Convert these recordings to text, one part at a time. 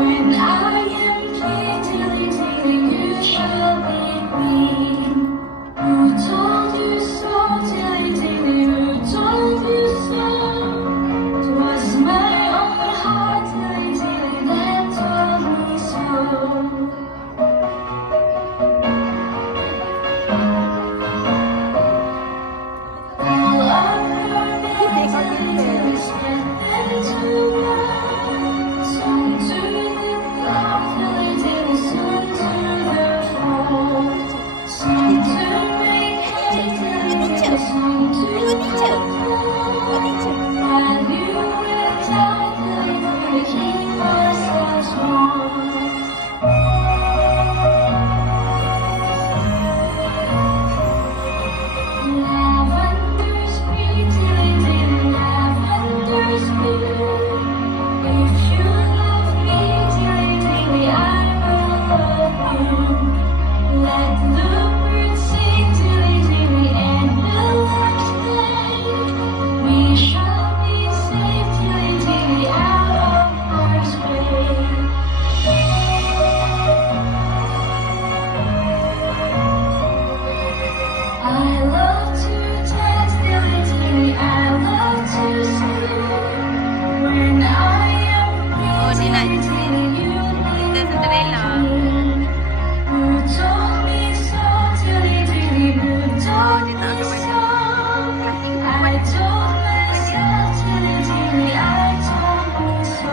When I am playing dilly dilly, you shall be me. Who told you so, dilly dilly? Who told you so? 'Twas my own heart, dilly dilly, that told me so. All of your days, dilly dilly, spent them too long. Some to the cloud, dilly dilly, some to the fall. Some to make hay, dilly dilly, some to the while you were down, dilly dilly, keep ourselves warm. Lavender's green, dilly dilly, lavender's blue. If you love me, dilly dilly, I will love you. Let the birds sing, dilly dilly, and the larks play. We shall be safe, dilly dilly, out of harm's way. I love to dance, dilly dilly, I love to sing. When I am free, dilly dilly, you make me. Who told me so, dilly dilly, who told me so? I told myself, dilly dilly, I told me so.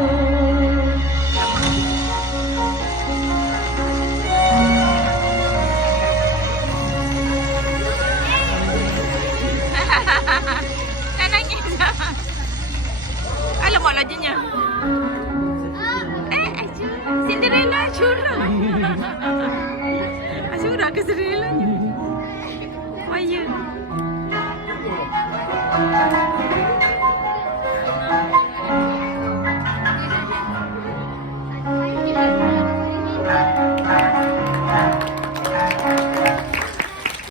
Alam mo, lodyo niya. Cinderella, Ashura. Ashura, ka Cinderella niya. Why yun?